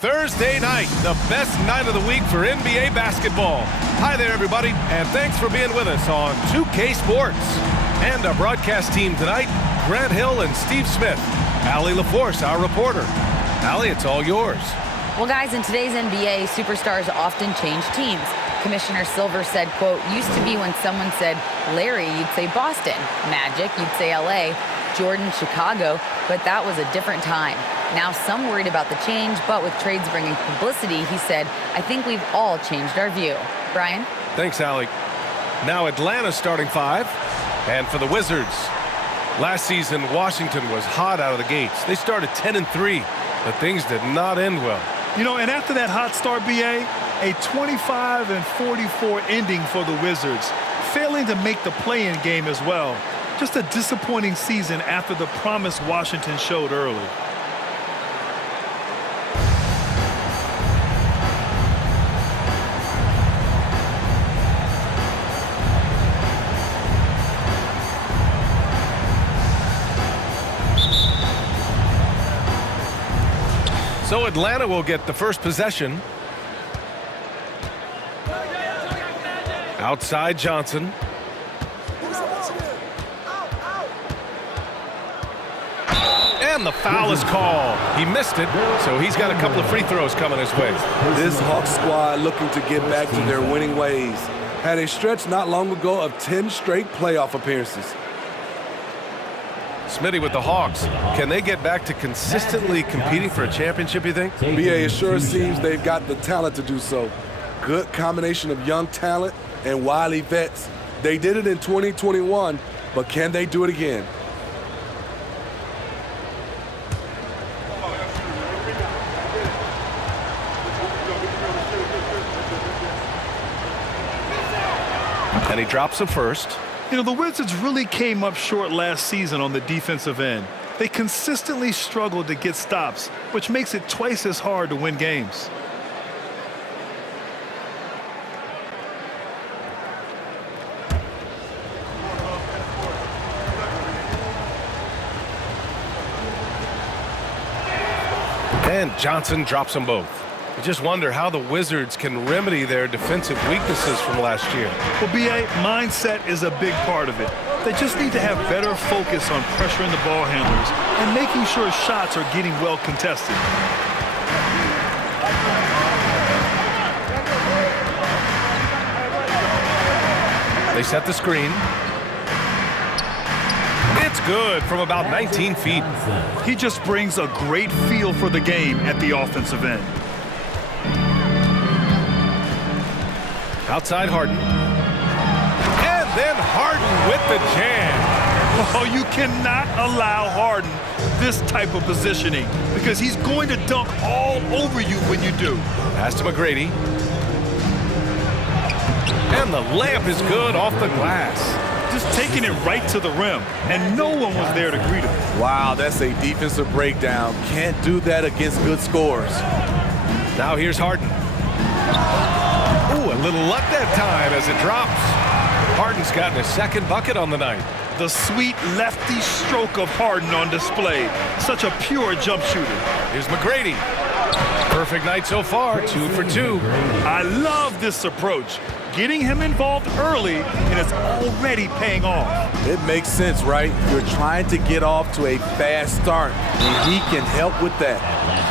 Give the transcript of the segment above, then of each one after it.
Thursday night, the best night of the week for NBA basketball. Hi there, everybody, and thanks for being with us on 2K Sports. And our broadcast team tonight, Grant Hill and Steve Smith. Allie LaForce, our reporter. Allie, it's all yours. Well, guys, in today's NBA, superstars often change teams. Commissioner Silver said, quote, used to be when someone said Larry, you'd say Boston. Magic, you'd say LA. Jordan, Chicago, but that was a different time. Now some worried about the change, but with trades bringing publicity, he said, I think we've all changed our view. Brian? Thanks, Allie. Now Atlanta's starting five. And for the Wizards, last season, Washington was hot out of the gates. They started 10-3, but things did not end well. You know, and after that hot start, BA, a 25-44 ending for the Wizards, failing to make the play-in game as well. Just a disappointing season after the promise Washington showed early. So Atlanta will get the first possession. Outside Johnson. And the foul is called. He missed it, so he's got a couple of free throws coming his way. This Hawks squad looking to get back to their winning ways. Had a stretch not long ago of 10 straight playoff appearances. Smitty with the Hawks. Can they get back to consistently competing for a championship, you think? BA, it sure seems they've got the talent to do so. Good combination of young talent and wily vets. They did it in 2021, but can they do it again? And he drops it first. You know, the Wizards really came up short last season on the defensive end. They consistently struggled to get stops, which makes it twice as hard to win games. And Johnson drops them both. You just wonder how the Wizards can remedy their defensive weaknesses from last year. Well, BA, mindset is a big part of it. They just need to have better focus on pressuring the ball handlers and making sure shots are getting well contested. They set the screen. It's good from about 19 feet. He just brings a great feel for the game at the offensive end. Outside Harden. And then Harden with the jam. Oh, you cannot allow Harden this type of positioning because he's going to dunk all over you when you do. Pass to McGrady. And the layup is good off the glass. Just taking it right to the rim, and no one was there to greet him. Wow, that's a defensive breakdown. Can't do that against good scores. Now here's Harden. Ooh, a little luck that time as it drops. Harden's gotten a second bucket on the night. The sweet lefty stroke of Harden on display. Such a pure jump shooter. Here's McGrady. Perfect night so far, 2 for 2. I love this approach. Getting him involved early, and it's already paying off. It makes sense, right? You're trying to get off to a fast start, and he can help with that.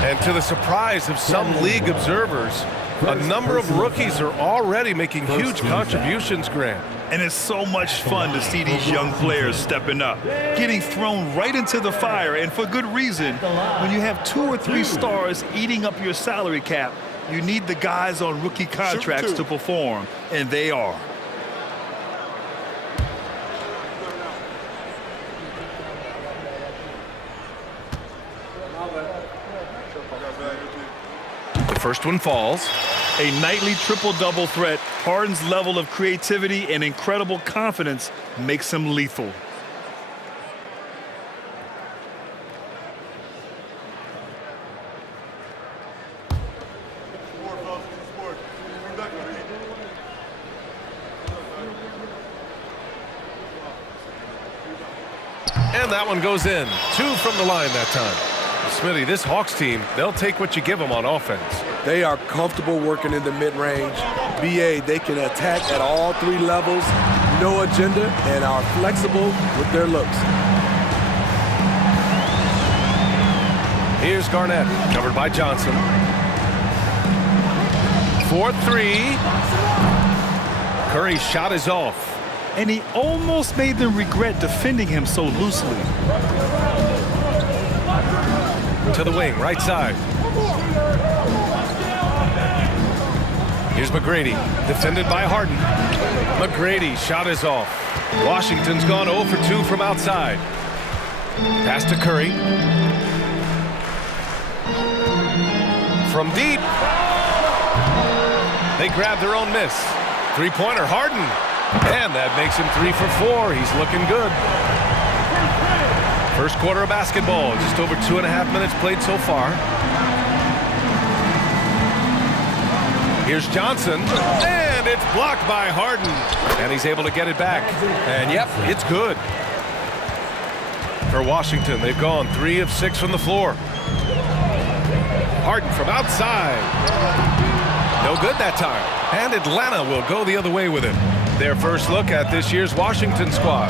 And to the surprise of some league observers, a number of rookies are already making huge contributions, Grant. And it's so much fun to see these young players stepping up, getting thrown right into the fire, and for good reason. When you have 2 or 3 stars eating up your salary cap, you need the guys on rookie contracts to perform, and they are. The first one falls. A nightly triple-double threat, Harden's level of creativity and incredible confidence makes him lethal. And that one goes in. 2 from the line that time. Smitty, this Hawks team, they'll take what you give them on offense. They are comfortable working in the mid-range. BA, they can attack at all three levels, no agenda, and are flexible with their looks. Here's Garnett, covered by Johnson. 4-3. Curry's shot is off. And he almost made them regret defending him so loosely. To the wing, right side. Here's McGrady, defended by Harden. McGrady, shot is off. Washington's gone 0 for 2 from outside. Pass to Curry. From deep. They grab their own miss. Three-pointer, Harden. And that makes him 3 for 4. He's looking good. First quarter of basketball, just over 2.5 minutes played so far. Here's Johnson, and it's blocked by Harden. And he's able to get it back. And yep, it's good. For Washington, they've gone 3 of 6 from the floor. Harden from outside. No good that time. And Atlanta will go the other way with it. Their first look at this year's Washington squad.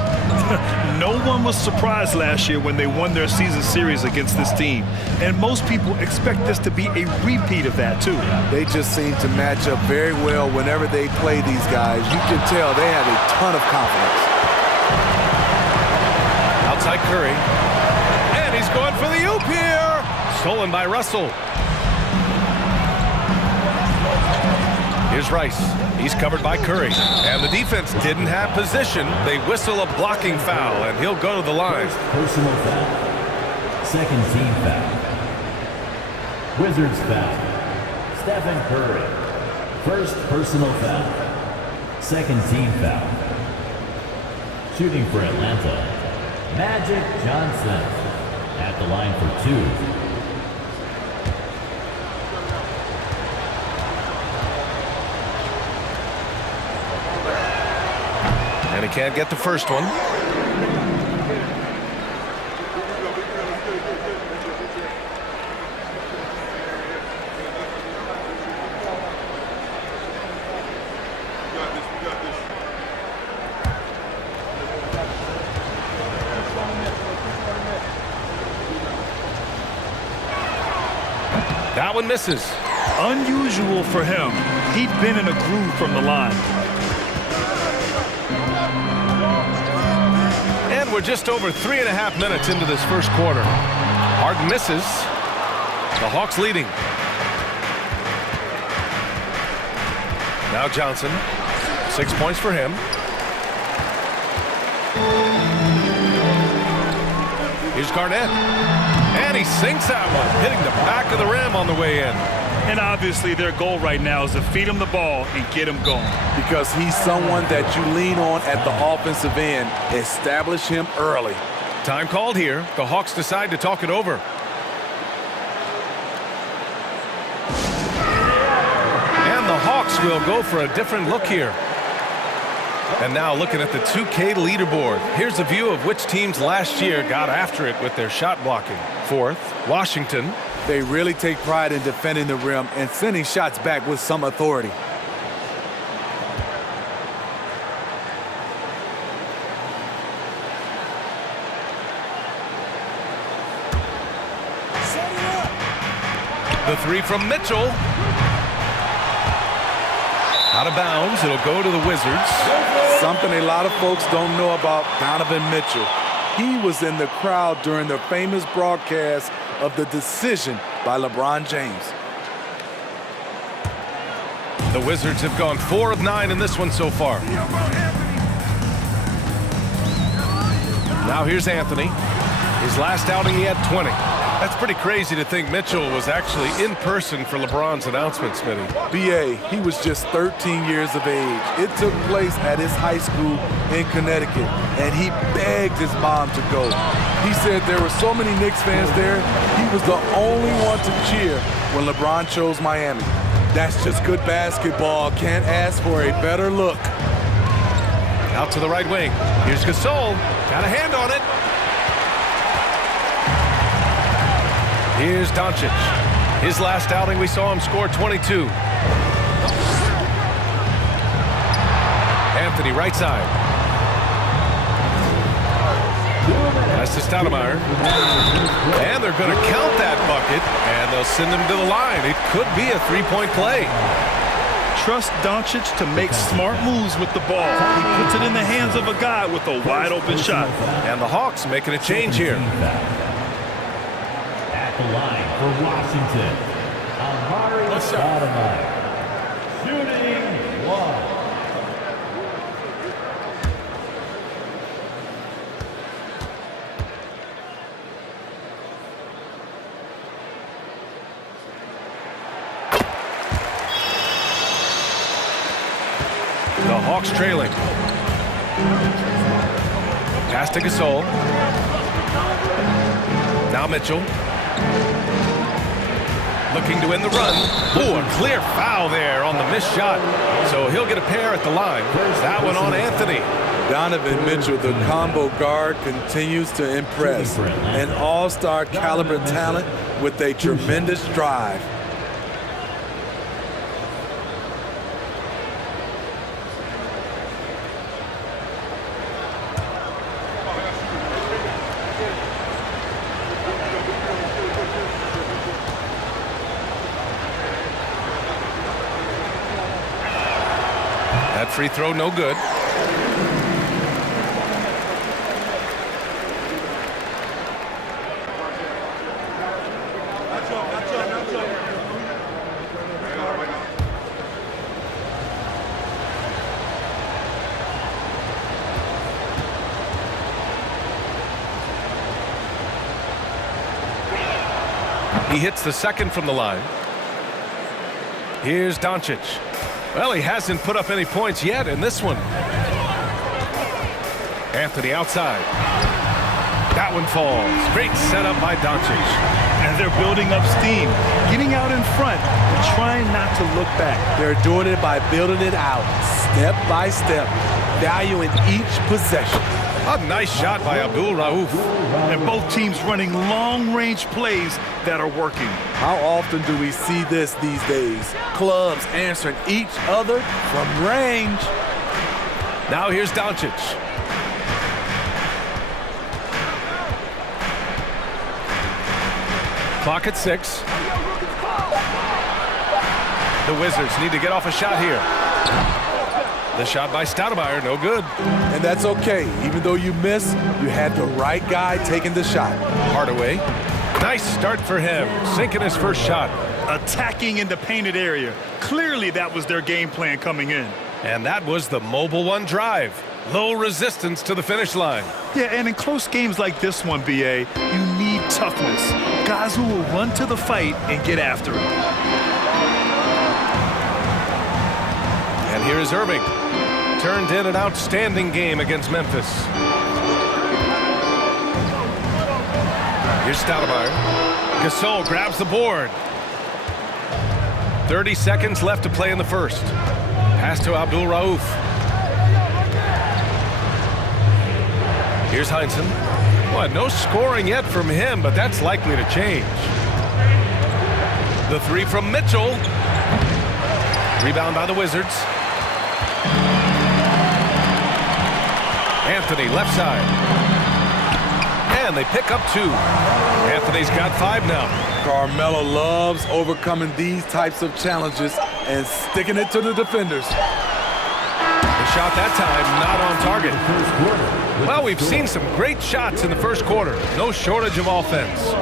No one was surprised last year when they won their season series against this team. And most people expect this to be a repeat of that, too. They just seem to match up very well whenever they play these guys. You can tell they have a ton of confidence. Outside Curry. And he's going for the oop here. Stolen by Russell. Here's Rice. He's covered by Curry. And the defense didn't have position. They whistle a blocking foul, and he'll go to the line. Personal foul. Second team foul. Wizards foul. Stephen Curry. First personal foul. Second team foul. Shooting for Atlanta, Magic Johnson. At the line for 2. And he can't get the first one. That one misses. Unusual for him. He'd been in a groove from the line. And we're just over 3.5 minutes into this first quarter. Harden misses. The Hawks leading. Now Johnson. 6 points for him. Here's Garnett. And he sinks that one, hitting the back of the rim on the way in. And obviously their goal right now is to feed him the ball and get him going. Because he's someone that you lean on at the offensive end. Establish him early. Time called here. The Hawks decide to talk it over. And the Hawks will go for a different look here. And now looking at the 2K leaderboard. Here's a view of which teams last year got after it with their shot blocking. Fourth, Washington. They really take pride in defending the rim and sending shots back with some authority. The 3 from Mitchell. Out of bounds. It'll go to the Wizards. Something a lot of folks don't know about Donovan Mitchell. He was in the crowd during the famous broadcast of the decision by LeBron James. The Wizards have gone 4 of 9 in this one so far. Now here's Anthony. His last outing, he had 20. That's pretty crazy to think Mitchell was actually in person for LeBron's announcement, Smitty. BA, he was just 13 years of age. It took place at his high school in Connecticut, and he begged his mom to go. He said there were so many Knicks fans there, he was the only one to cheer when LeBron chose Miami. That's just good basketball. Can't ask for a better look. Out to the right wing. Here's Gasol. Got a hand on it. Here's Doncic. His last outing, we saw him score 22. Anthony, right side. That's to Stoudemire. And they're going to count that bucket, and they'll send him to the line. It could be a three-point play. Trust Doncic to make smart moves with the ball. He puts it in the hands of a guy with a wide-open shot. And the Hawks making a change here. At the line for Washington, Amar'e Stoudemire. Shooting one. The Hawks trailing. Pass to Gasol. Now Mitchell. Looking to win the run. Oh, a clear foul there on the missed shot. So he'll get a pair at the line. That one on Anthony. Donovan Mitchell, the combo guard, continues to impress. An all-star caliber talent with a tremendous drive. That free throw no good. He hits the second from the line. Here's Doncic. Well, he hasn't put up any points yet in this one. Anthony outside. That one falls. Great setup by Doncic. And they're building up steam, getting out in front, and trying not to look back. They're doing it by building it out, step by step, valuing each possession. A nice shot by Abdul Rauf. And both teams running long-range plays that are working. How often do we see this these days? Clubs answering each other from range. Now here's Doncic. Clock at 6. The Wizards need to get off a shot here. The shot by Stoudemire, no good. And that's okay. Even though you miss, you had the right guy taking the shot. Hardaway. Nice start for him, sinking his first shot. Attacking in the painted area. Clearly that was their game plan coming in. And that was the Mobile One drive. Low resistance to the finish line. Yeah, and in close games like this one, BA, you need toughness. Guys who will run to the fight and get after it. And here is Irving. Turned in an outstanding game against Memphis. Here's Stoudemire. Gasol grabs the board. 30 seconds left to play in the first. Pass to Abdul Rauf. Here's Heinsohn. Well, no scoring yet from him, but that's likely to change. The three from Mitchell. Rebound by the Wizards. Anthony, left side. And they pick up 2. Anthony's got 5 now. Carmelo loves overcoming these types of challenges and sticking it to the defenders. The shot that time not on target. Well, we've seen some great shots in the first quarter. No shortage of offense.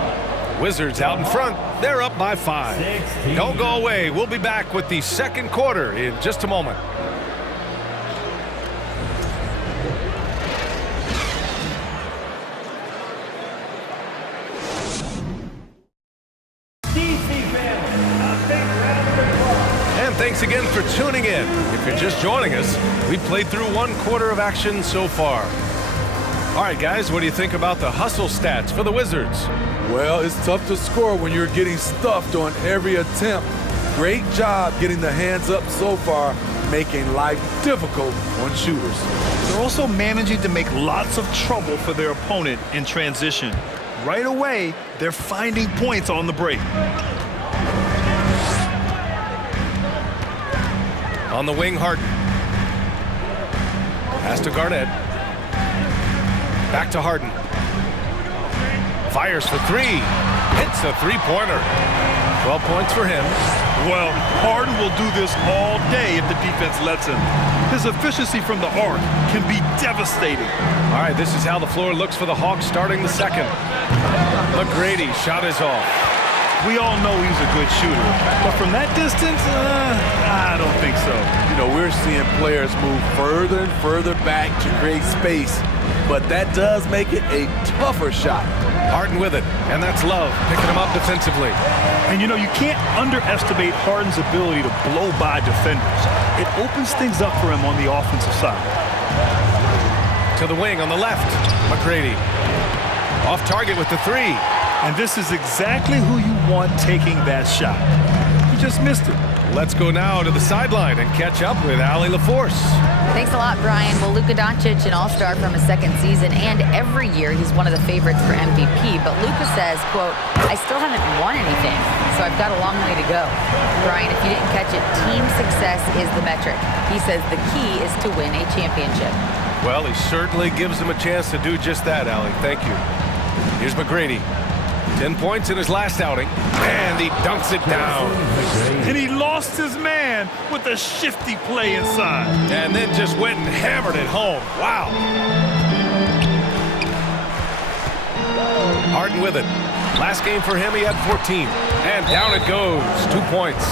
Wizards out in front. They're up by 5. Don't go away. We'll be back with the second quarter in just a moment. Thanks again for tuning in. If you're just joining us, we played through 1 quarter of action so far. All right, guys, what do you think about the hustle stats for the Wizards? Well, it's tough to score when you're getting stuffed on every attempt. Great job getting the hands up so far, making life difficult on shooters. They're also managing to make lots of trouble for their opponent in transition. right away, they're finding points on the break. On the wing, Harden. Pass to Garnett. Back to Harden. Fires for three. Hits a three-pointer. 12 points for him. Well, Harden will do this all day if the defense lets him. His efficiency from the arc can be devastating. All right, this is how the floor looks for the Hawks starting the second. McGrady shot is off. We all know he's a good shooter, but from that distance, I don't think so. You know, we're seeing players move further and further back to create space, but that does make it a tougher shot. Harden with it, and that's Love picking him up defensively. And you know, you can't underestimate Harden's ability to blow by defenders. It opens things up for him on the offensive side. To the wing on the left, McGrady. Off target with the three. And this is exactly who you want taking that shot. He just missed it. Let's go now to the sideline and catch up with Allie LaForce. Thanks a lot, Brian. Well, Luka Doncic, an all-star from his second season, and every year he's one of the favorites for MVP. But Luka says, quote, I still haven't won anything, so I've got a long way to go. Brian, if you didn't catch it, team success is the metric. He says the key is to win a championship. Well, he certainly gives them a chance to do just that, Allie. Thank you. Here's McGrady. 10 points in his last outing, and he dunks it down. And he lost his man with a shifty play inside. And then just went and hammered it home. Wow. Harden with it. Last game for him, he had 14. And down it goes. 2 points.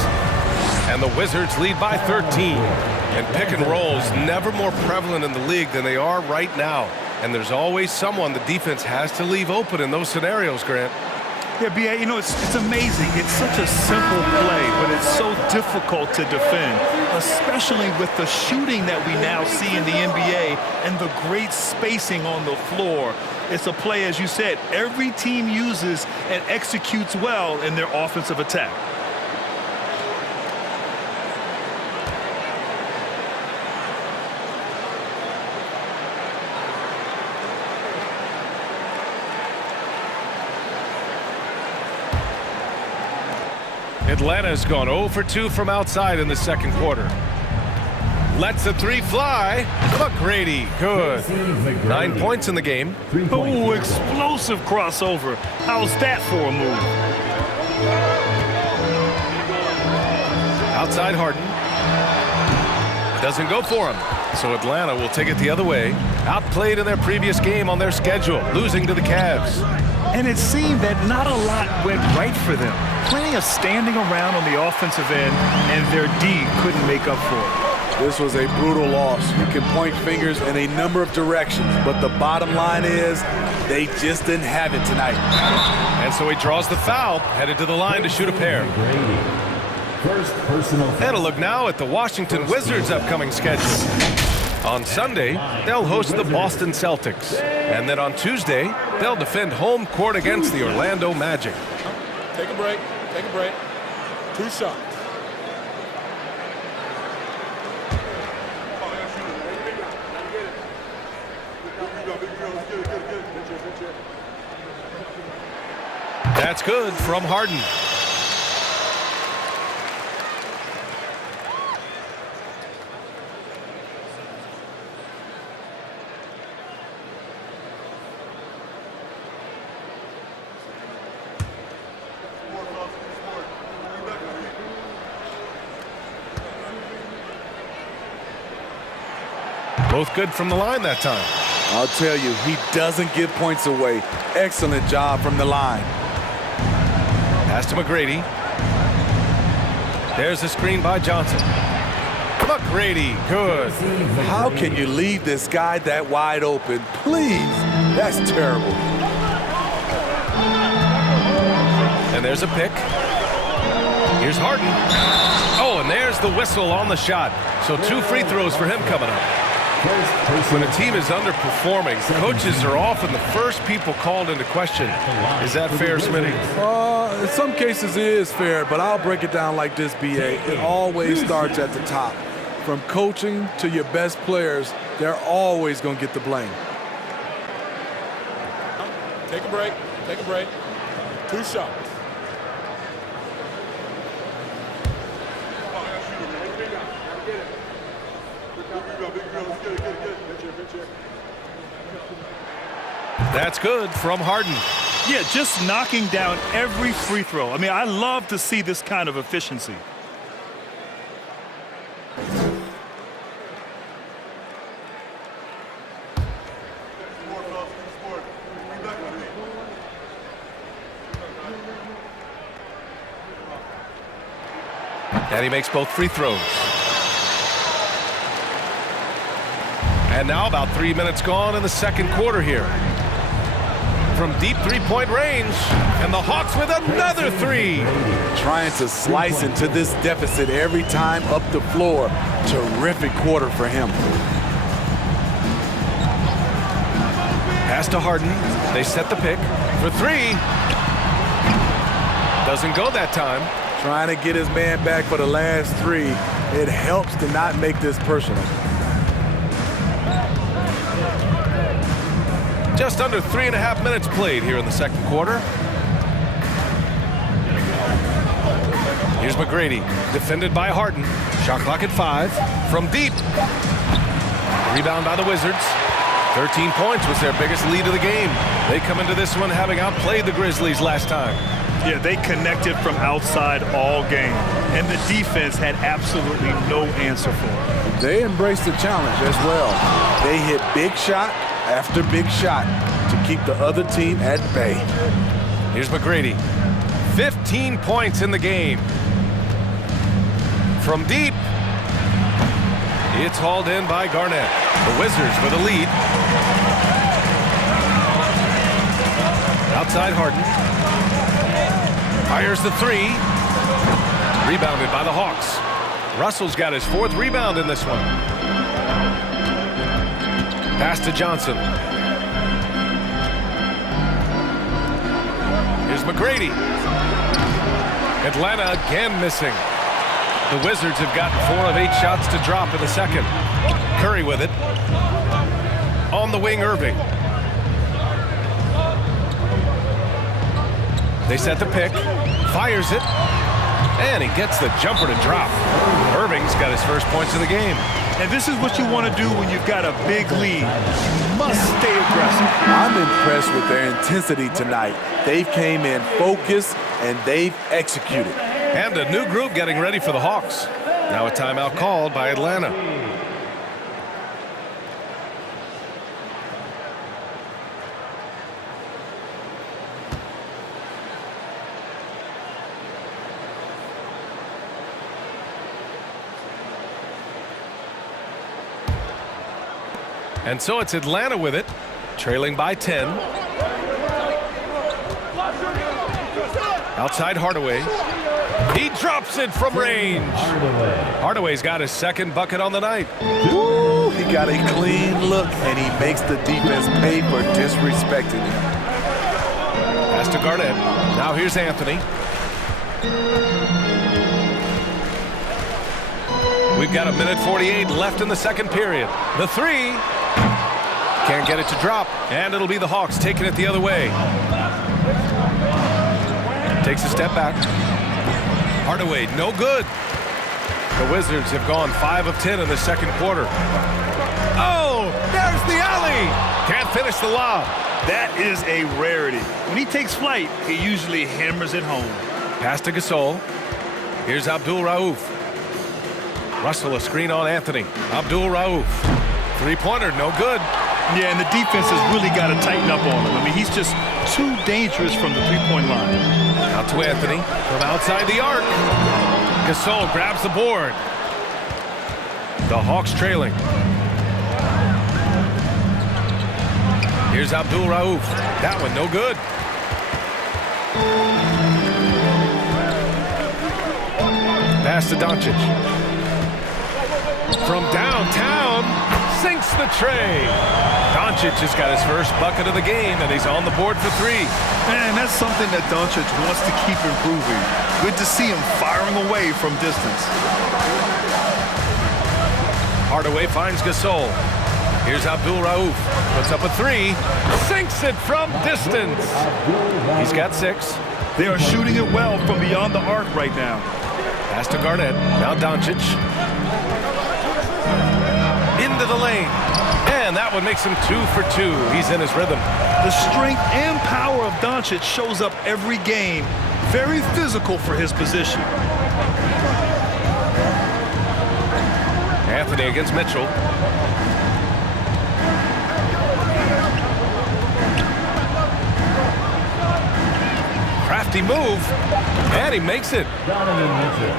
And the Wizards lead by 13. And pick and rolls never more prevalent in the league than they are right now. And there's always someone the defense has to leave open in those scenarios, Grant. Yeah, B.A., you know, it's amazing. It's such a simple play, but it's so difficult to defend, especially with the shooting that we now see in the NBA and the great spacing on the floor. It's a play, as you said, every team uses and executes well in their offensive attack. Atlanta's gone 0 for 2 from outside in the second quarter. Lets the three fly. McGrady, good. 9 points in the game. Oh, explosive crossover. How's that for a move? Outside Harden. Doesn't go for him. So Atlanta will take it the other way. Outplayed in their previous game on their schedule, losing to the Cavs. And it seemed that not a lot went right for them. Plenty of standing around on the offensive end, and their D couldn't make up for it. This was a brutal loss. You can point fingers in a number of directions, but the bottom line is they just didn't have it tonight. And so he draws the foul, headed to the line to shoot a pair. First personal foul. And a look now at the Washington Wizards' upcoming schedule. On Sunday, they'll host the Boston Celtics. And then on Tuesday, they'll defend home court against the Orlando Magic. Take a break. Take a break. 2 shots. That's good from Harden. Both good from the line that time. I'll tell you, he doesn't give points away. Excellent job from the line. Pass to McGrady. There's a screen by Johnson. McGrady, good. How can you leave this guy that wide open? Please, that's terrible. And there's a pick. Here's Harden. Oh, and there's the whistle on the shot. So 2 free throws for him coming up. When a team is underperforming, coaches are often the first people called into question. Is that fair, Smitty? In some cases it is fair, but I'll break it down like this, B.A. It always starts at the top. From coaching to your best players, they're always going to get the blame. Take a break. Take a break. 2 shots. That's good from Harden. Yeah, just knocking down every free throw. I mean, I love to see this kind of efficiency. And he makes both free throws. And now about 3 minutes gone in the second quarter here. From deep three-point range, and the Hawks with another 3. Trying to slice into this deficit every time up the floor. Terrific quarter for him. Pass to Harden. They set the pick for 3. Doesn't go that time. Trying to get his man back for the last 3. It helps to not make this personal. Just under 3.5 minutes played here in the second quarter. Here's McGrady, defended by Harden. Shot clock at 5. From deep. Rebound by the Wizards. 13 points was their biggest lead of the game. They come into this one having outplayed the Grizzlies last time. Yeah, they connected from outside all game, and the defense had absolutely no answer for it. They embraced the challenge as well. They hit big shot after big shot to keep the other team at bay. Here's McGrady. 15 points in the game. From deep. It's hauled in by Garnett. The Wizards with a lead. Outside Harden. Fires the 3. Rebounded by the Hawks. Russell's got his 4th rebound in this one. Pass to Johnson. Here's McGrady. Atlanta again missing. The Wizards have gotten 4 of 8 shots to drop in the second. Curry with it. On the wing, Irving. They set the pick. Fires it. And he gets the jumper to drop. Irving's got his first points of the game. And this is what you want to do when you've got a big lead. You must stay aggressive. I'm impressed with their intensity tonight. They've came in focused and they've executed. And a new group getting ready for the Hawks. Now a timeout called by Atlanta. And so it's Atlanta with it, trailing by 10. Outside Hardaway. He drops it from range. Hardaway's got his 2nd bucket on the night. Ooh, he got a clean look, and he makes the defense pay for disrespecting him. Pass to Garnett. Now here's Anthony. We've got 1:48 left in the second period. The 3. Can't get it to drop, and it'll be the Hawks taking it the other way. Takes a step back. Hardaway, no good. The Wizards have gone 5 of 10 in the second quarter. Oh, there's the alley. Can't finish the lob. That is a rarity. When he takes flight, he usually hammers it home. Pass to Gasol. Here's Abdul Rauf. Russell a screen on Anthony. Abdul Rauf. 3-pointer, no good. Yeah, and the defense has really got to tighten up on him. I mean, he's just too dangerous from the 3-point line. Out to Anthony from outside the arc. Gasol grabs the board. The Hawks trailing. Here's Abdul Rauf. That one no good. Pass to Doncic. From downtown, sinks the tray. Doncic has got his first bucket of the game, and he's on the board for 3. Man, that's something that Doncic wants to keep improving. Good to see him firing away from distance. Hardaway finds Gasol. Here's Abdul Rauf. Puts up a three. Sinks it from distance. He's got 6. They are shooting it well from beyond the arc right now. Pass to Garnett. Now Doncic. Into the lane. And that one makes him 2 for 2. He's in his rhythm. The strength and power of Doncic shows up every game. Very physical for his position. Anthony against Mitchell. Crafty move. And he makes it. Donovan Mitchell.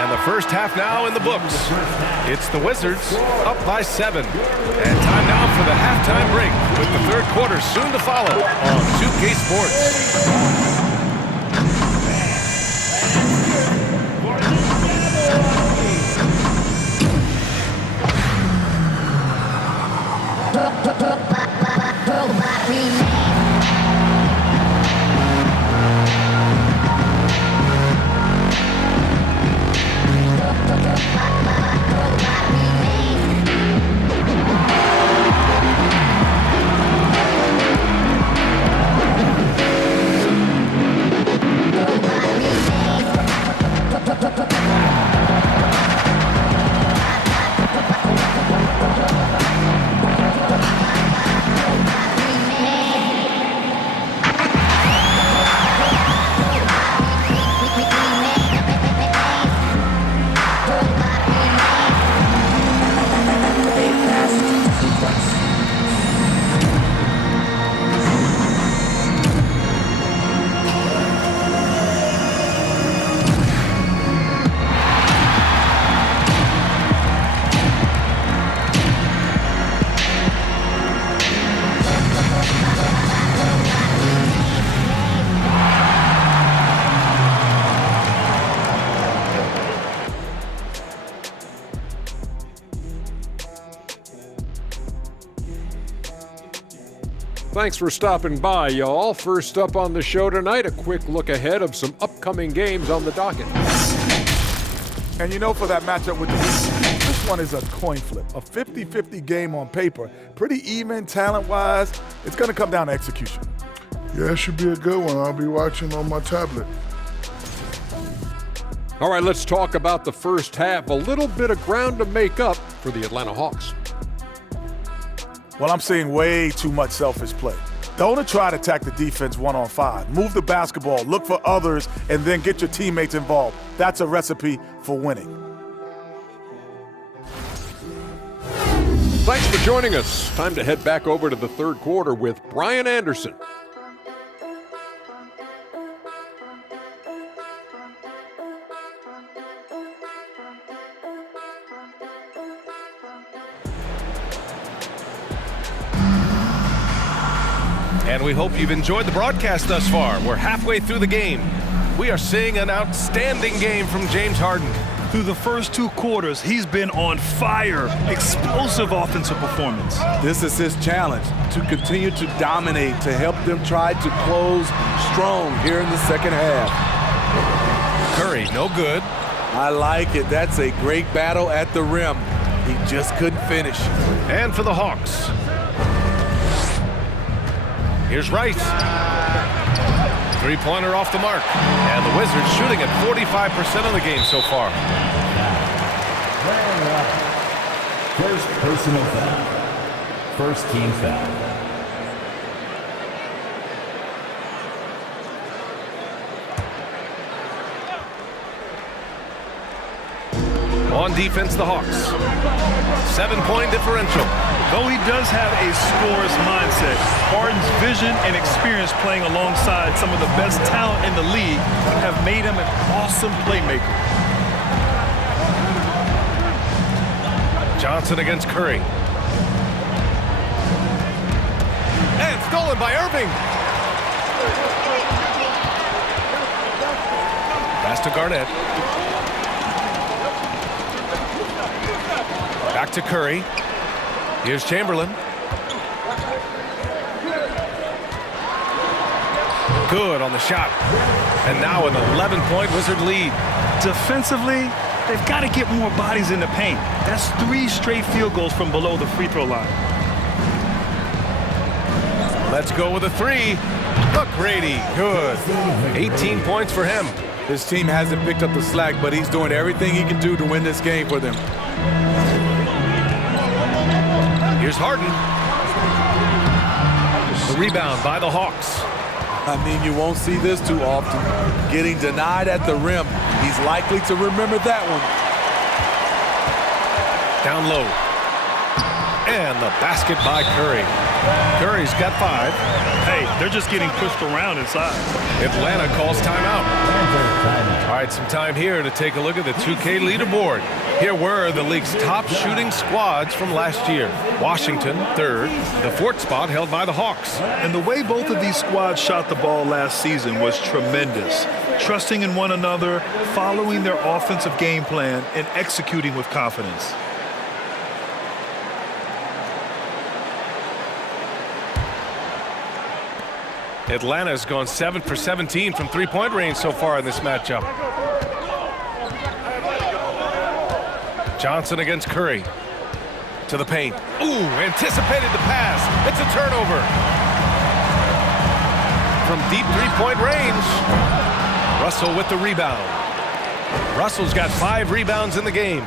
And the first half now in the books. It's the Wizards up by 7. And time now for the halftime break with the third quarter soon to follow on 2K Sports. Thanks for stopping by, y'all. First up on the show tonight, a quick look ahead of some upcoming games on the docket. And you know, for that matchup with the Wizards, this one is a coin flip, a 50-50 game on paper. Pretty even talent-wise. It's going to come down to execution. Yeah, it should be a good one. I'll be watching on my tablet. All right, let's talk about the first half. A little bit of ground to make up for the Atlanta Hawks. Well, I'm seeing way too much selfish play. Don't try to attack the defense 1-on-5. Move the basketball, look for others, and then get your teammates involved. That's a recipe for winning. Thanks for joining us. Time to head back over to the third quarter with Brian Anderson. And we hope you've enjoyed the broadcast thus far. We're halfway through the game. We are seeing an outstanding game from James Harden. Through the first 2 quarters, he's been on fire. Explosive offensive performance. This is his challenge, to continue to dominate, to help them try to close strong here in the second half. Curry, no good. I like it. That's a great battle at the rim. He just couldn't finish. And for the Hawks, here's Rice. Three-pointer off the mark. And the Wizards shooting at 45% of the game so far. First personal foul. First team foul. On defense, the Hawks. 7-point differential. Though he does have a scorer's mindset, Harden's vision and experience playing alongside some of the best talent in the league have made him an awesome playmaker. Johnson against Curry. And stolen by Irving. Pass to Garnett. Back to Curry. Here's Chamberlain. Good on the shot. And now an 11-point Wizard lead. Defensively, they've got to get more bodies in the paint. That's 3 straight field goals from below the free throw line. Let's go with a 3. McGrady, good. 18 points for him. His team hasn't picked up the slack, but he's doing everything he can do to win this game for them. Here's Harden. The rebound by the Hawks. I mean, you won't see this too often. Getting denied at the rim. He's likely to remember that one. Down low. And the basket by Curry. Curry's got 5. Hey, they're just getting pushed around inside. Atlanta calls timeout. All right, some time here to take a look at the 2K leaderboard. Here were the league's top shooting squads from last year. Washington, 3rd. The 4th spot held by the Hawks. And the way both of these squads shot the ball last season was tremendous. Trusting in one another, following their offensive game plan, and executing with confidence. Atlanta's gone 7 for 17 from three-point range so far in this matchup. Johnson against Curry. To the paint. Ooh, anticipated the pass. It's a turnover. From deep three-point range. Russell with the rebound. Russell's got 5 rebounds in the game.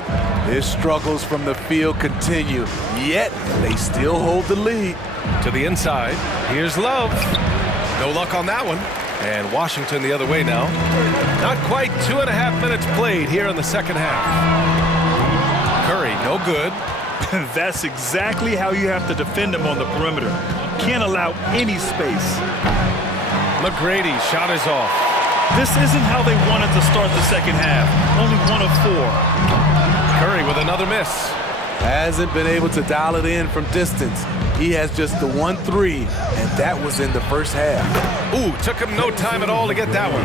His struggles from the field continue, yet they still hold the lead. To the inside. Here's Love. No luck on that one. And Washington the other way now. Not quite 2.5 minutes played here in the second half. Curry, no good. That's exactly how you have to defend him on the perimeter. Can't allow any space. McGrady, shot is off. This isn't how they wanted to start the second half. Only 1 of 4. Curry with another miss. Hasn't been able to dial it in from distance. He has just the 1 3, and that was in the first half. Ooh, took him no time at all to get that one.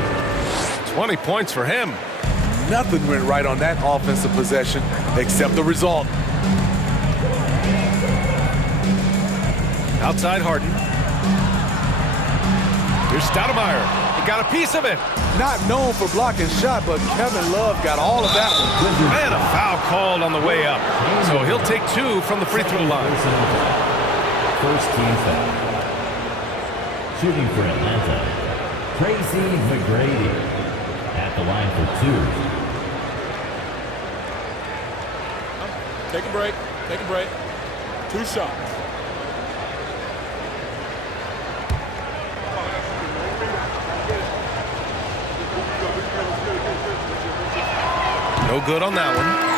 20 points for him. Nothing went right on that offensive possession except the result. Outside Harden. Here's Stoudemire. He got a piece of it. Not known for blocking shot, but Kevin Love got all of that one. And a foul called on the way up. So he'll take 2 from the free throw line. First team foul. Shooting for Atlanta, Tracy McGrady at the line for 2. Take a break. Take a break. 2 shots. No good on that one.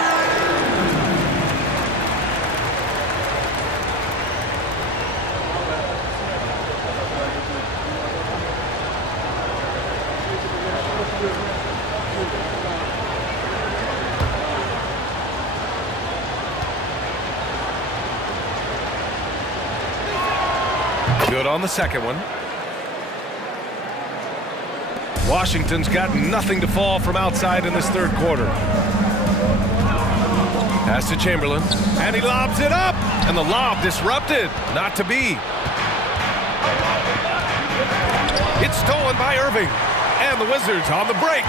Good on the second one. Washington's got nothing to fall from outside in this third quarter. Pass to Chamberlain, and he lobs it up, and the lob disrupted. Not to be. It's stolen by Irving, and the Wizards on the break.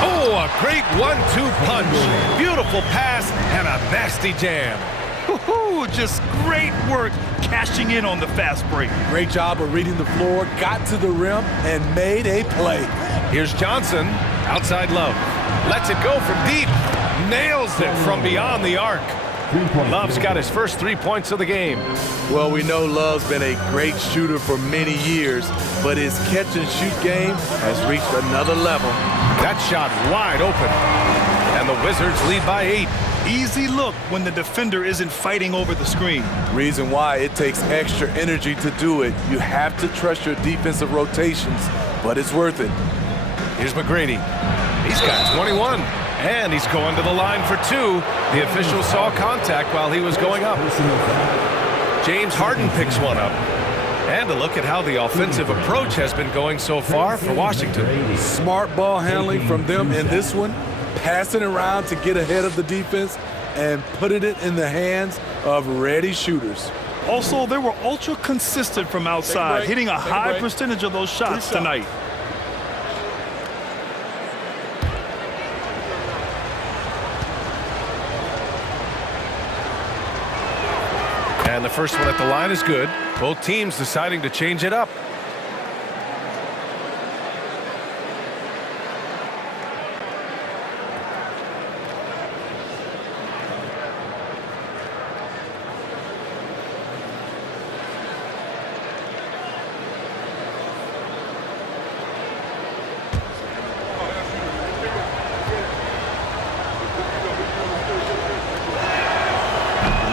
Oh, a great 1-2 punch. Beautiful pass and a nasty jam. Just great work cashing in on the fast break. Great job of reading the floor, got to the rim, and made a play. Here's Johnson, outside Love. Lets it go from deep. Nails it from beyond the arc. Love's got his first 3 points of the game. Well, we know Love's been a great shooter for many years, but his catch-and-shoot game has reached another level. That shot wide open. And the Wizards lead by 8. Easy look when the defender isn't fighting over the screen. Reason why it takes extra energy to do it. You have to trust your defensive rotations, but it's worth it. Here's McGrady. He's got 21, and he's going to the line for 2. The official saw contact while he was going up. James Harden picks one up. And a look at how the offensive approach has been going so far for Washington. Smart ball handling from them in this one. Passing around to get ahead of the defense and putting it in the hands of ready shooters. Also, they were ultra consistent from outside, hitting a high percentage of those shots tonight. And the first one at the line is good. Both teams deciding to change it up.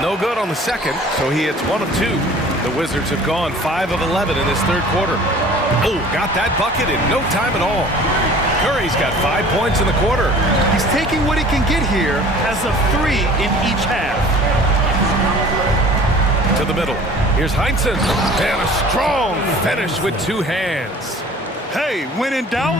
No good on the second, so he hits 1 of 2. The Wizards have gone 5 of 11 in this third quarter. Oh, got that bucket in no time at all. Curry's got 5 points in the quarter. He's taking what he can get here as a 3 in each half. To the middle. Here's Heinsohn. And a strong finish with 2 hands. Hey, when in doubt,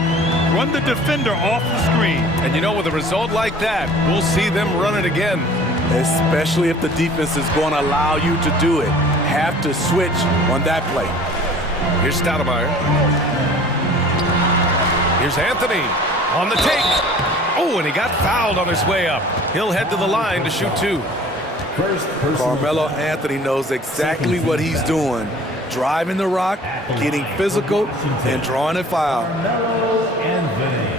run the defender off the screen. And you know, with a result like that, we'll see them run it again. Especially if the defense is going to allow you to do it. Have to switch on that play. Here's Stoudemire. Here's Anthony on the take. Oh, and he got fouled on his way up. He'll head to the line to shoot 2. Carmelo Anthony knows exactly what he's doing. Driving the rock, getting physical, and drawing a foul. Carmelo Anthony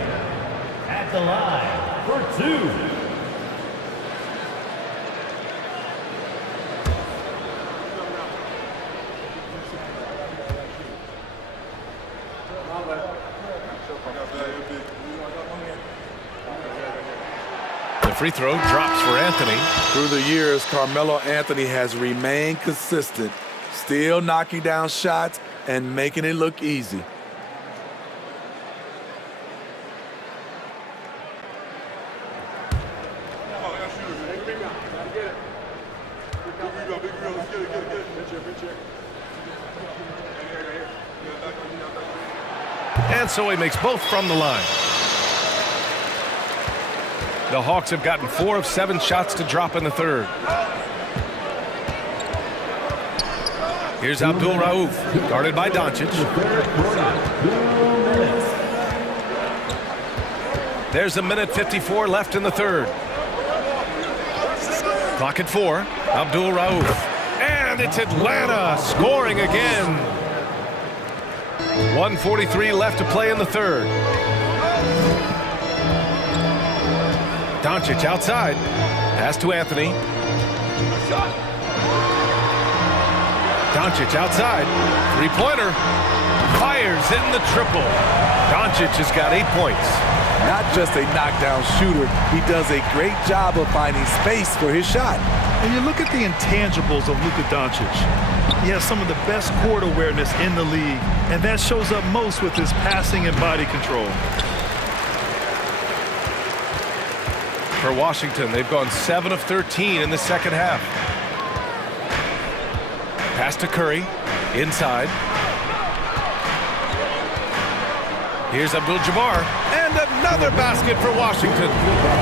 at the line for 2. The free throw drops for Anthony. Through the years, Carmelo Anthony has remained consistent, still knocking down shots and making it look easy. And so he makes both from the line. The Hawks have gotten 4 of 7 shots to drop in the third. Here's Abdul Rauf, guarded by Doncic. There's 1:54 left in the third. Clock at 4. Abdul Rauf. And it's Atlanta scoring again. 1:43 left to play in the third. Doncic outside. Pass to Anthony. Doncic outside. Three-pointer. Fires in the triple. Doncic has got 8 points. Not just a knockdown shooter, he does a great job of finding space for his shot. And you look at the intangibles of Luka Doncic. He has some of the best court awareness in the league, and that shows up most with his passing and body control. For Washington, they've gone 7 of 13 in the second half. Pass to Curry, inside. Here's Abdul-Jabbar, and another basket for Washington.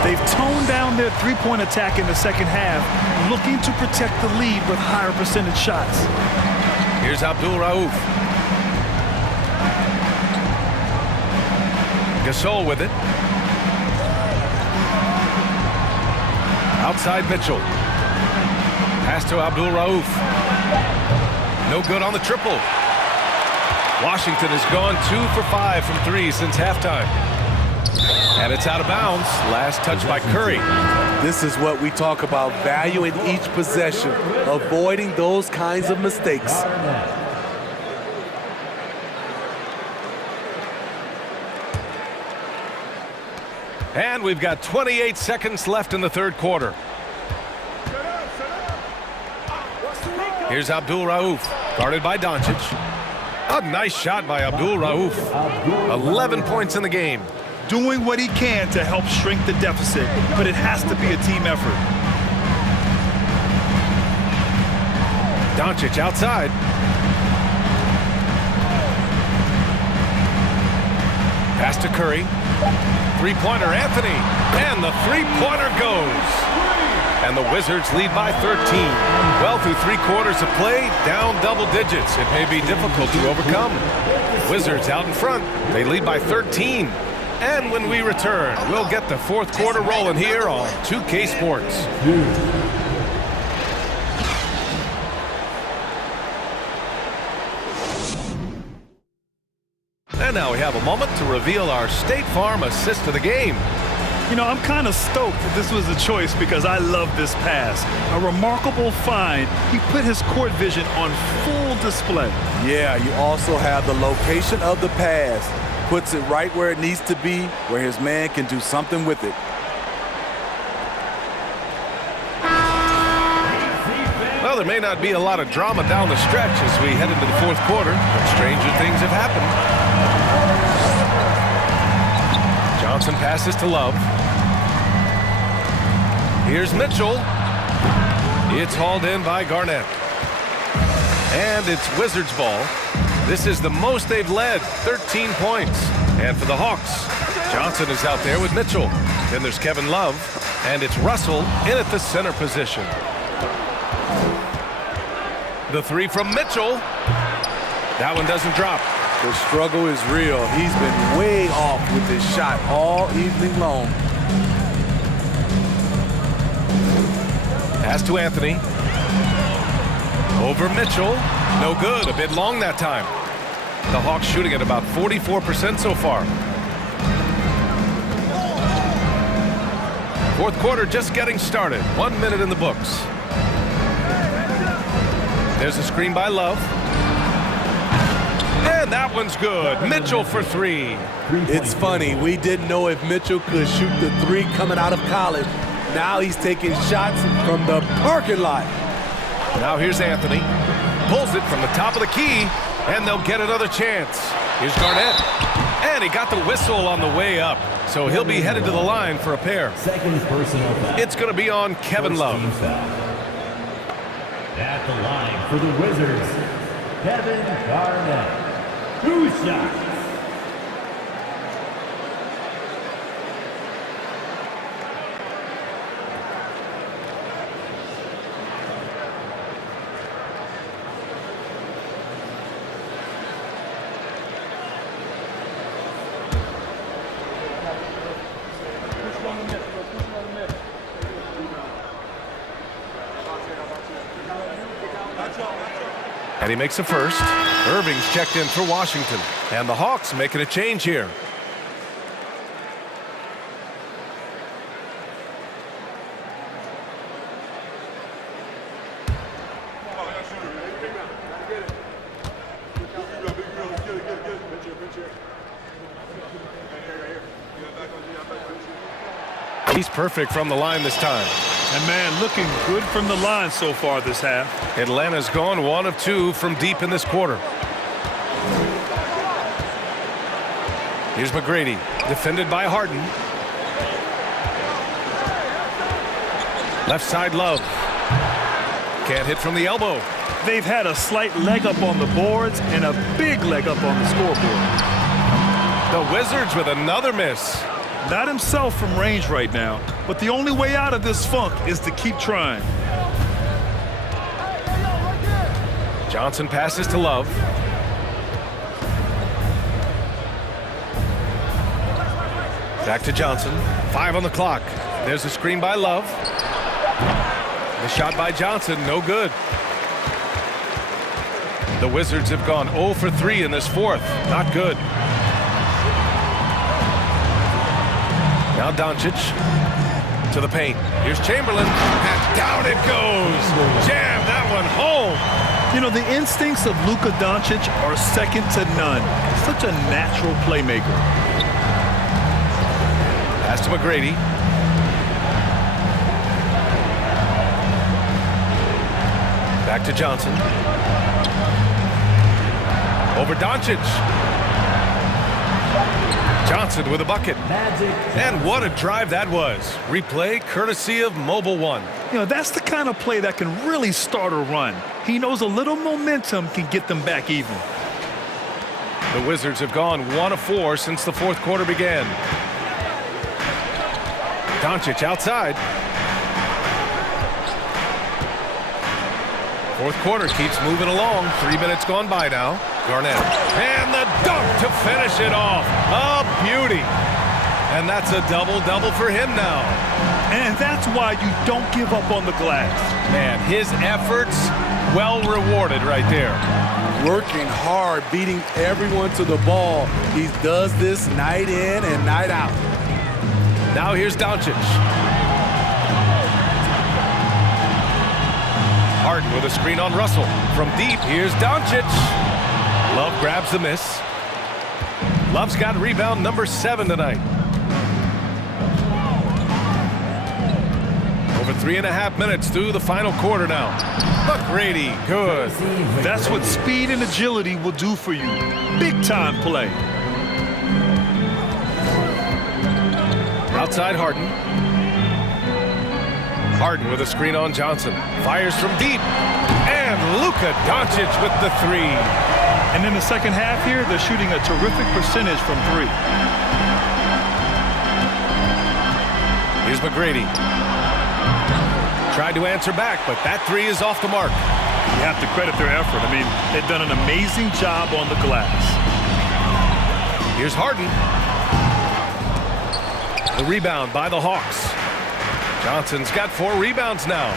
They've toned down their three-point attack in the second half, looking to protect the lead with higher percentage shots. Here's Abdul Rauf. Gasol with it. Outside Mitchell. Pass to Abdul Rauf. No good on the triple. Washington has gone 2 for 5 from 3 since halftime. And it's out of bounds. Last touch by Curry. This is what we talk about, value in each possession, avoiding those kinds of mistakes. And we've got 28 seconds left in the third quarter. Here's Abdul Rauf, guarded by Doncic. A nice shot by Abdul Rauf. 11 points in the game. Doing what he can to help shrink the deficit, but it has to be a team effort. Doncic outside. Pass to Curry. Three-pointer, Anthony. And the three-pointer goes. And the Wizards lead by 13. Well, through 3 quarters of play, down double digits. It may be difficult to overcome. Wizards out in front. They lead by 13. And when we return, we'll get the fourth quarter rolling here on 2K Sports. now we have a moment to reveal our State Farm assist of the game. You know, I'm kind of stoked that this was a choice because I love this pass. A remarkable find. He put his court vision on full display. Yeah, you also have the location of the pass. Puts it right where it needs to be, where his man can do something with it. Well, there may not be a lot of drama down the stretch as we head into the fourth quarter, but stranger things have happened. Johnson passes to Love. Here's Mitchell. It's hauled in by Garnett. And it's Wizards ball. This is the most they've led, 13 points. And for the Hawks, Johnson is out there with Mitchell. Then there's Kevin Love, and it's Russell in at the center position. The three from Mitchell. That one doesn't drop. The struggle is real. He's been way off with his shot all evening long. Pass to Anthony. Over Mitchell. No good. A bit long that time. The Hawks shooting at about 44% so far. Fourth quarter just getting started. 1 minute in the books. There's a screen by Love. And that one's good. Mitchell for three. It's funny. We didn't know if Mitchell could shoot the three coming out of college. Now he's taking shots from the parking lot. Now here's Anthony. Pulls it from the top of the key, and they'll get another chance. Here's Garnett. And he got the whistle on the way up, so he'll be headed to the line for a pair. Second personal foul. It's going to be on Kevin Love. First team foul. At the line for the Wizards, Kevin Garnett. 2 shots. And he makes a first. Irving's checked in for Washington. And the Hawks making a change here. He's perfect from the line this time. And man, looking good from the line so far this half. Atlanta's gone 1 of 2 from deep in this quarter. Here's McGrady, defended by Harden. Left side Love. Can't hit from the elbow. They've had a slight leg up on the boards and a big leg up on the scoreboard. The Wizards with another miss. Not himself from range right now, but the only way out of this funk is to keep trying. Johnson passes to Love. Back to Johnson. 5 on the clock. There's a screen by Love. The shot by Johnson, no good. The Wizards have gone 0 for 3 in this fourth. Not good. Now Doncic to the paint. Here's Chamberlain, and down it goes. Jam that one home. You know, the instincts of Luka Doncic are second to none. Such a natural playmaker. Pass to McGrady. Back to Johnson. Over Doncic. Johnson with a bucket. And what a drive that was. Replay courtesy of Mobile One. You know, that's the kind of play that can really start a run. He knows a little momentum can get them back even. The Wizards have gone 1 of 4 since the fourth quarter began. Doncic outside. Fourth quarter keeps moving along. 3 minutes gone by now. Garnett. And the dunk to finish it off. A beauty. And that's a double-double for him now. And that's why you don't give up on the glass. Man, his efforts well rewarded right there. working hard, beating everyone to the ball. He does this night in and night out. Now here's Doncic. Harden with a screen on Russell. From deep, here's Doncic. Love grabs the miss. Love's got rebound number 7 tonight. Over 3.5 minutes through the final quarter now. McGrady, good. That's what speed and agility will do for you. Big time play. Outside Harden. Harden with a screen on Johnson. Fires from deep. And Luka Doncic with the 3. And in the second half here, they're shooting a terrific percentage from 3. Here's McGrady. Tried to answer back, but that 3 is off the mark. You have to credit their effort. I mean, they've done an amazing job on the glass. Here's Harden. The rebound by the Hawks. Johnson's got 4 rebounds now.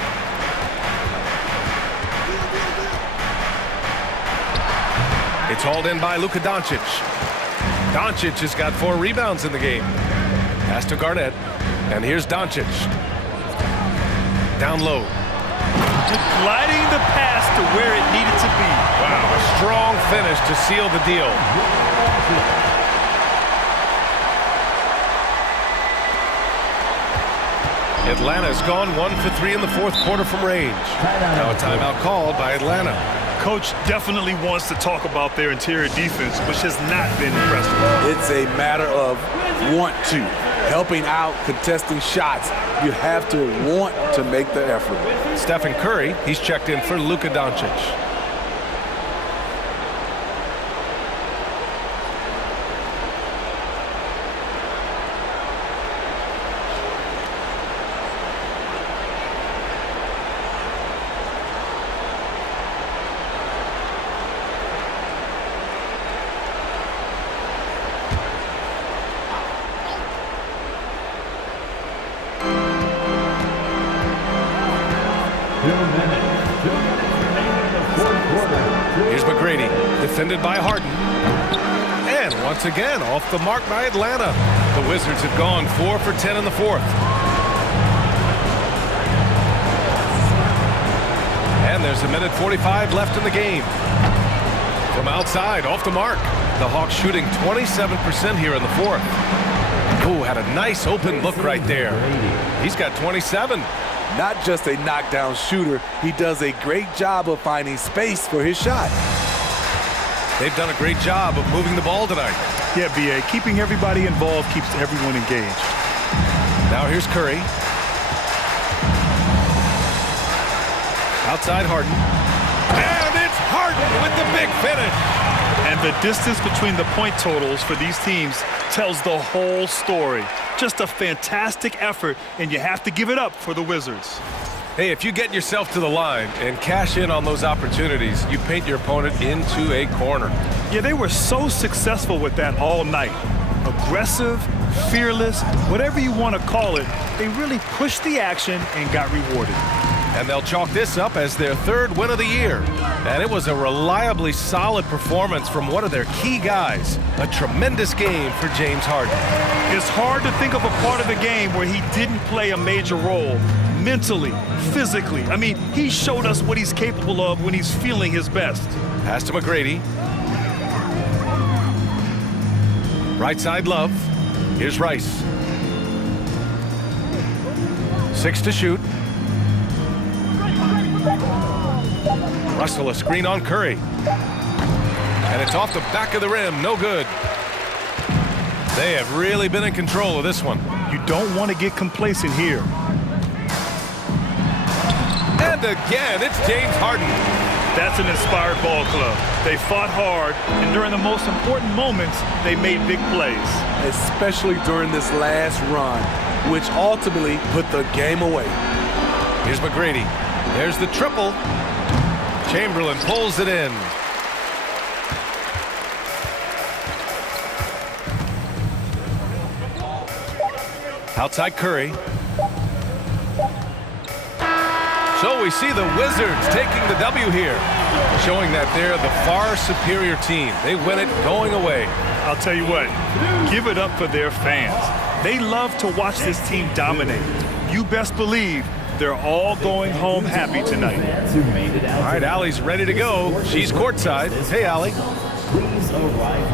It's hauled in by Luka Doncic. Doncic has got 4 rebounds in the game. Pass to Garnett. And here's Doncic. Down low. Gliding the pass to where it needed to be. Wow, a strong finish to seal the deal. Atlanta's gone 1 for 3 in the 4th quarter from range. Now a timeout called by Atlanta. Coach definitely wants to talk about their interior defense, which has not been impressive. It's a matter of want to. Helping out, contesting shots. You have to want to make the effort. Stephen Curry, he's checked in for Luka Doncic. Here's McGrady, defended by Harden. And once again, off the mark by Atlanta. The Wizards have gone 4 for 10 in the 4th. And there's 1:45 left in the game. From outside, off the mark. The Hawks shooting 27% here in the 4th. Ooh, had a nice open look right there. He's got 27. Not just a knockdown shooter, he does a great job of finding space for his shot. They've done a great job of moving the ball tonight. Yeah, B.A., keeping everybody involved keeps everyone engaged. Now here's Curry. Outside Harden. And it's Harden with the big finish. And the distance between the point totals for these teams tells the whole story. Just a fantastic effort, and you have to give it up for the Wizards. Hey, if you get yourself to the line and cash in on those opportunities, you paint your opponent into a corner. Yeah, they were so successful with that all night. Aggressive, fearless, whatever you want to call it, they really pushed the action and got rewarded. And they'll chalk this up as their 3rd win of the year. And it was a reliably solid performance from one of their key guys. A tremendous game for James Harden. It's hard to think of a part of the game where he didn't play a major role. Mentally, physically. I mean, he showed us what he's capable of when he's feeling his best. Pass to McGrady. Right side Love. Here's Rice. 6 to shoot. Russell a screen on Curry. And it's off the back of the rim. No good. They have really been in control of this one. You don't want to get complacent here. And again, it's James Harden. That's an inspired ball club. They fought hard, and during the most important moments, they made big plays. Especially during this last run, which ultimately put the game away. Here's McGrady. There's the triple. Chamberlain pulls it in. Outside Curry. So we see the Wizards taking the W here. showing that they're the far superior team. They win it going away. I'll tell you what, give it up for their fans. They love to watch this team dominate. You best believe they're all going home happy tonight. All right, Allie's ready to go. She's courtside. Hey, Allie.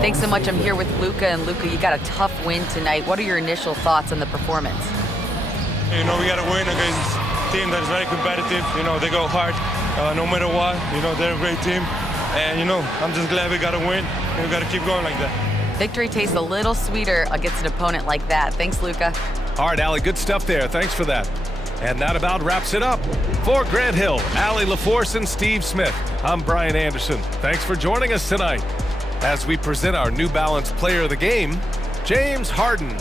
Thanks so much. I'm here with Luka. And Luka, you got a tough win tonight. What are your initial thoughts on the performance? You know, we got to win against a team that is very competitive. You know, they go hard no matter what. You know, they're a great team. And, you know, I'm just glad we got to win. And we got to keep going like that. Victory tastes a little sweeter against an opponent like that. Thanks, Luka. All right, Allie, good stuff there. Thanks for that. And that about wraps it up. For Grant Hill, Allie LaForce, and Steve Smith, I'm Brian Anderson. Thanks for joining us tonight as we present our New Balance Player of the Game, James Harden.